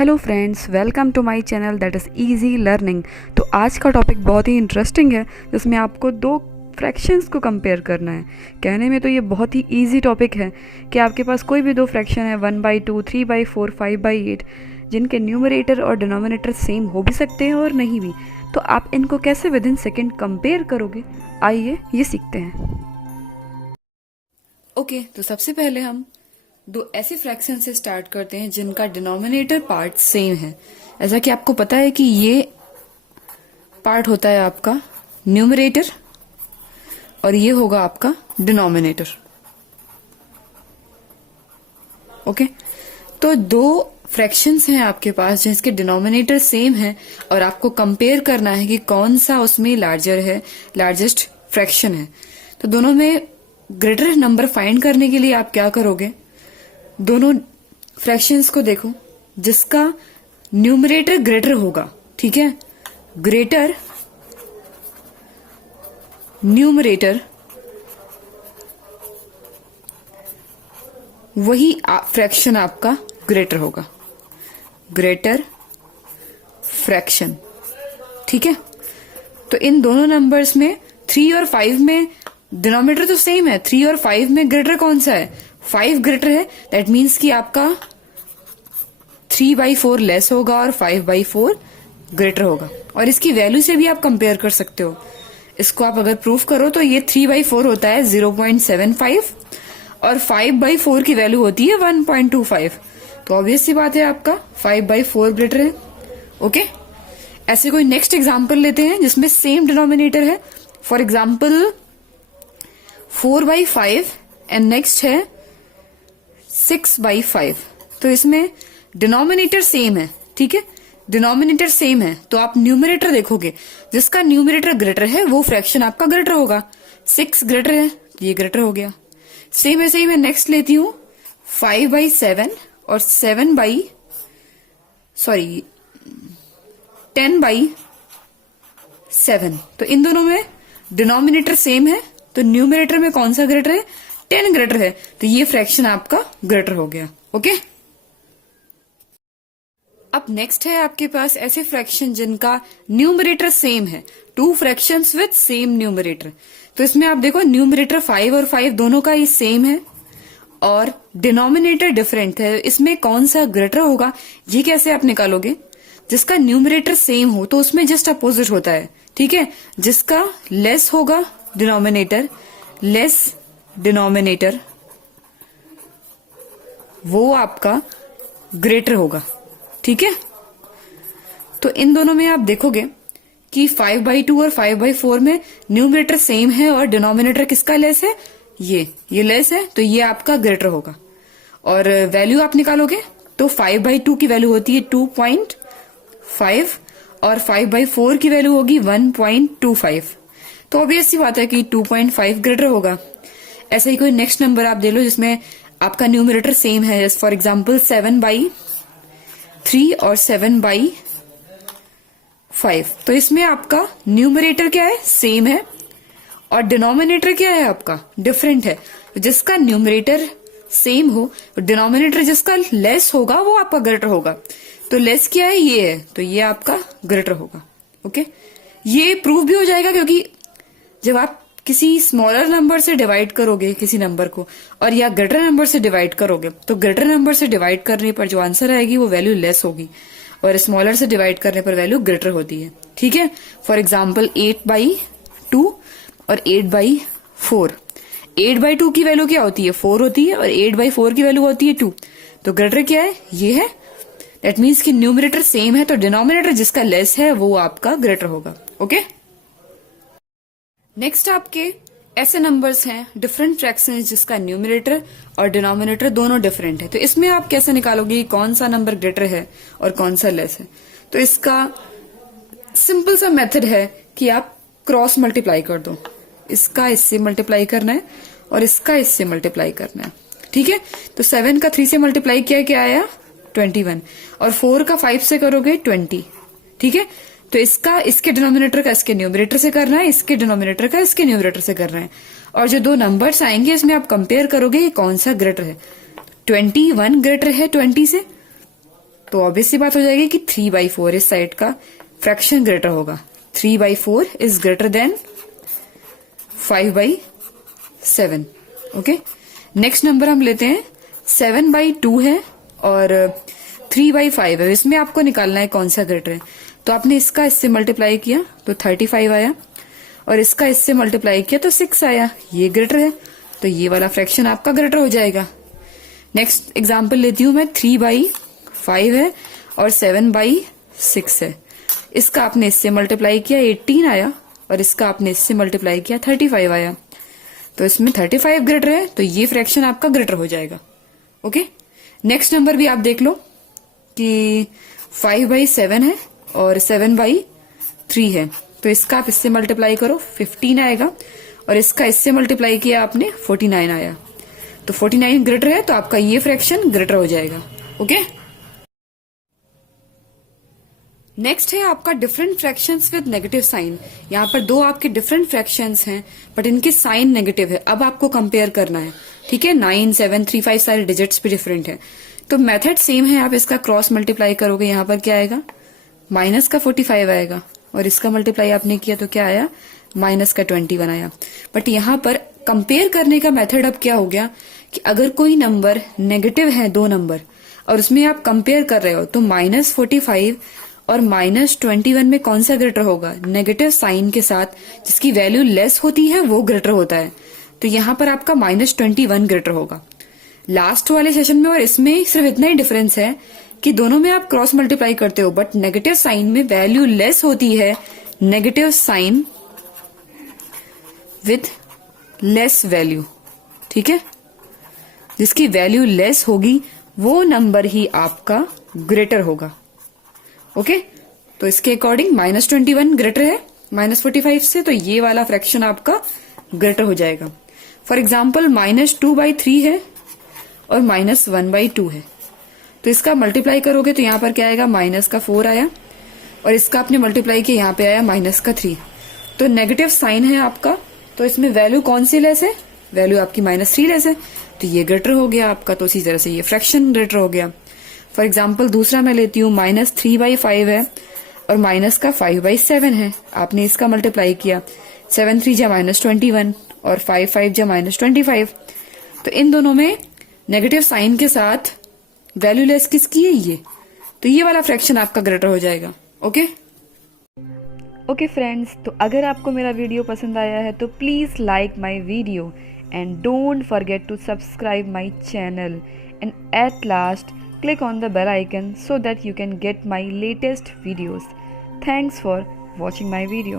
Hello friends, welcome to my channel that is Easy Learning. तो आज का topic बहुत ही इंटरेस्टिंग है, जिसमें आपको दो फ्रैक्शंस को कंपेयर करना है। कहने में तो ये बहुत ही इजी टॉपिक है कि आपके पास कोई भी दो फ्रैक्शन है 1/2, 3/4, 5/8, जिनके न्यूमरेटर और डिनोमिनेटर सेम हो भी सकते हैं और नहीं भी। तो आप इनको कैसे विद इन सेकेंड कंपेयर करोगे, आइए ये सीखते हैं। ओके, तो सबसे पहले हम दो ऐसे फ्रैक्शन से स्टार्ट करते हैं जिनका डिनोमिनेटर पार्ट सेम है। ऐसा कि आपको पता है कि ये पार्ट होता है आपका न्यूमरेटर और ये होगा आपका डिनोमिनेटर। ओके, तो दो फ्रैक्शंस हैं आपके पास जिसके डिनोमिनेटर सेम है और आपको कंपेयर करना है कि कौन सा उसमें लार्जर है, लार्जेस्ट फ्रैक्शन है। तो दोनों में ग्रेटर नंबर फाइंड करने के लिए आप क्या करोगे, दोनों फ्रैक्शंस को देखो जिसका न्यूमरेटर ग्रेटर होगा। ठीक है, ग्रेटर न्यूमरेटर वही फ्रैक्शन आपका ग्रेटर होगा, ग्रेटर फ्रैक्शन। ठीक है, तो इन दोनों नंबर्स में 3 और 5 में डिनोमिनेटर तो सेम है। 3 और 5 में ग्रेटर कौन सा है? 5 ग्रेटर है। दैट मीन्स कि आपका 3/4 लेस होगा और 5/4 ग्रेटर होगा। और इसकी वैल्यू से भी आप कंपेयर कर सकते हो। इसको आप अगर प्रूफ करो तो ये 3/4 होता है 0.75 और 5/4 की वैल्यू होती है 1.25। तो ऑब्वियस सी बात है आपका 5/4 ग्रेटर है। ओके, ऐसे कोई नेक्स्ट एग्जाम्पल लेते हैं जिसमें सेम डिनोमिनेटर है। फॉर एग्जाम्पल 4/5 एंड नेक्स्ट है 6/5। तो इसमें डिनोमिनेटर सेम है। ठीक है, डिनोमिनेटर सेम है तो आप न्यूमरेटर देखोगे, जिसका न्यूमरेटर ग्रेटर है वो फ्रैक्शन आपका ग्रेटर होगा। 6 ग्रेटर है, ये ग्रेटर हो गया। सेम ऐसे ही मैं नेक्स्ट लेती हूं 5/7 और 10/7। तो इन दोनों में डिनोमिनेटर सेम है तो न्यूमरेटर में कौन सा ग्रेटर है? 10 ग्रेटर है, तो ये फ्रैक्शन आपका ग्रेटर हो गया। ओके, अब नेक्स्ट है आपके पास ऐसे फ्रैक्शन जिनका न्यूमरेटर सेम है। 2 फ्रैक्शंस विद सेम न्यूमरेटर। तो इसमें आप देखो न्यूमरेटर 5 और 5 दोनों का ही सेम है और डिनोमिनेटर डिफरेंट है। इसमें कौन सा ग्रेटर होगा ये कैसे आप निकालोगे? जिसका न्यूमरेटर सेम हो तो उसमें जस्ट अपोजिट होता है। ठीक है, जिसका लेस होगा डिनोमिनेटर, लेस डिनोमिनेटर, वो आपका ग्रेटर होगा। ठीक है, तो इन दोनों में आप देखोगे कि 5/2 और 5/4 में न्यूमरेटर सेम है और डिनोमिनेटर किसका लेस है? ये लेस है, तो ये आपका ग्रेटर होगा। और वैल्यू आप निकालोगे तो 5/2 की वैल्यू होती है 2.5 और 5/4 की वैल्यू होगी 1.25। तो ऑब्वियस सी बात है कि 2.5 ग्रेटर होगा। ऐसे ही कोई नेक्स्ट नंबर आप दे लो जिसमें आपका न्यूमरेटर सेम है। फॉर एग्जाम्पल 7/3 और 7/5। तो इसमें आपका न्यूमरेटर क्या है? सेम है और डिनोमिनेटर क्या है आपका? डिफरेंट है। तो जिसका न्यूमरेटर सेम हो, डिनोमिनेटर जिसका लेस होगा वो आपका ग्रेटर होगा। तो लेस क्या है? ये है, तो ये आपका ग्रेटर होगा। ओके, ये प्रूव भी हो जाएगा क्योंकि जब आप किसी स्मॉलर नंबर से डिवाइड करोगे किसी नंबर को और या ग्रेटर नंबर से डिवाइड करोगे तो ग्रेटर नंबर से डिवाइड करने पर जो आंसर आएगी वो वैल्यू लेस होगी और स्मॉलर से डिवाइड करने पर वैल्यू ग्रेटर होती है। ठीक है, फॉर एग्जाम्पल 8/2 और 8/4। 8/2 की वैल्यू क्या होती है? 4 होती है और 8/4 की वैल्यू होती है 2। तो ग्रेटर क्या है? ये है। दैट मीन्स कि न्यूमरेटर सेम है तो डिनोमिनेटर जिसका लेस है वो आपका ग्रेटर होगा। ओके, नेक्स्ट आपके ऐसे नंबर्स हैं डिफरेंट फ्रैक्शंस जिसका न्यूमरेटर और डिनोमिनेटर दोनों डिफरेंट है। तो इसमें आप कैसे निकालोगे कौन सा नंबर ग्रेटर है और कौन सा लेस है? तो इसका सिंपल सा मेथड है कि आप क्रॉस मल्टीप्लाई कर दो। इसका इससे मल्टीप्लाई करना है और इसका इससे मल्टीप्लाई करना है। ठीक है, तो 7 का 3 से मल्टीप्लाई किया, क्या आया? 21 और 4 का 5 से करोगे 20। ठीक है, तो इसका इसके डिनोमिनेटर का इसके न्यूमरेटर से करना है, इसके डिनोमिनेटर का इसके न्यूमरेटर से करना है। और जो दो नंबर्स आएंगे इसमें आप कंपेयर करोगे कौन सा ग्रेटर है। 21 ग्रेटर है 20 से तो ऑब्वियसली बात हो जाएगी कि 3/4 इस साइड का फ्रैक्शन ग्रेटर होगा। 3/4 is greater than 5/7। Okay, next number हम लेते हैं 7/2 है और 3/5 है। इसमें आपको निकालना है कौन सा ग्रेटर है। तो आपने इसका इससे मल्टीप्लाई किया तो 35 आया और इसका इससे मल्टीप्लाई किया तो 6 आया, ये ग्रेटर है, तो ये वाला फ्रैक्शन आपका ग्रेटर हो जाएगा। नेक्स्ट एग्जाम्पल लेती हूं मैं, 3/5 है और 7/6 है। इसका आपने इससे मल्टीप्लाई किया 18 आया और इसका आपने इससे मल्टीप्लाई किया 35 आया, तो इसमें 35 ग्रेटर है, तो ये फ्रैक्शन आपका ग्रेटर हो जाएगा। ओके, नेक्स्ट नंबर भी आप देख लो कि 5/7 है और 7/3 है, तो इसका आप इससे मल्टीप्लाई करो 15 आएगा और इसका इससे मल्टीप्लाई किया आपने 49 आया, तो 49 ग्रेटर है, तो आपका ये फ्रैक्शन ग्रेटर हो जाएगा। ओके, नेक्स्ट है आपका different fractions with negative sign. यहाँ पर दो आपके डिफरेंट फ्रैक्शंस हैं बट इनके साइन नेगेटिव है। अब आपको कंपेयर करना है, ठीक है। 9, 7, 3, 5 सारे डिजिट्स भी डिफरेंट है, तो मेथड सेम है। आप इसका क्रॉस मल्टीप्लाई करोगे, यहाँ पर क्या आएगा, माइनस का 45 आएगा और इसका मल्टीप्लाई आपने किया तो क्या आया, माइनस का 21 आया। बट यहाँ पर कंपेयर करने का मेथड अब क्या हो गया कि अगर कोई नंबर नेगेटिव है, दो नंबर, और उसमें आप कंपेयर कर रहे हो, तो -45 और -21 में कौन सा ग्रेटर होगा, नेगेटिव साइन के साथ जिसकी वैल्यू लेस होती है वो ग्रेटर होता है। तो यहाँ पर आपका -21 ग्रेटर होगा। लास्ट वाले सेशन में और इसमें सिर्फ इतना ही डिफरेंस है कि दोनों में आप क्रॉस मल्टीप्लाई करते हो, बट नेगेटिव साइन में वैल्यू लेस होती है, negative sign with less value, ठीक है। जिसकी वैल्यू लेस होगी वो नंबर ही आपका ग्रेटर होगा। ओके, तो इसके अकॉर्डिंग -21 ग्रेटर है -45 से, तो ये वाला फ्रैक्शन आपका ग्रेटर हो जाएगा। फॉर एग्जाम्पल -2/3 है और -1/2 है, तो इसका मल्टीप्लाई करोगे तो यहाँ पर क्या आएगा, -4 आया और इसका आपने मल्टीप्लाई किया, यहाँ पे आया -3। तो नेगेटिव साइन है आपका, तो इसमें वैल्यू कौन सी लेस है, वैल्यू आपकी -3 लेस है, तो ये ग्रेटर हो गया आपका। तो इसी तरह से ये फ्रैक्शन ग्रेटर हो गया। फॉर एग्जाम्पल दूसरा मैं लेती हूँ, -3/5 है और -5/7 है। आपने इसका मल्टीप्लाई किया, 7 3 -21 और 5 5 -25। तो इन दोनों में नेगेटिव साइन के साथ वैल्यू लेस किसकी है, ये, तो ये वाला फ्रैक्शन आपका ग्रेटर हो जाएगा। ओके फ्रेंड्स, तो अगर आपको मेरा वीडियो पसंद आया है तो please like my video and don't forget to subscribe my channel and at last click on the bell icon so that you can get my latest videos. Thanks for watching my video.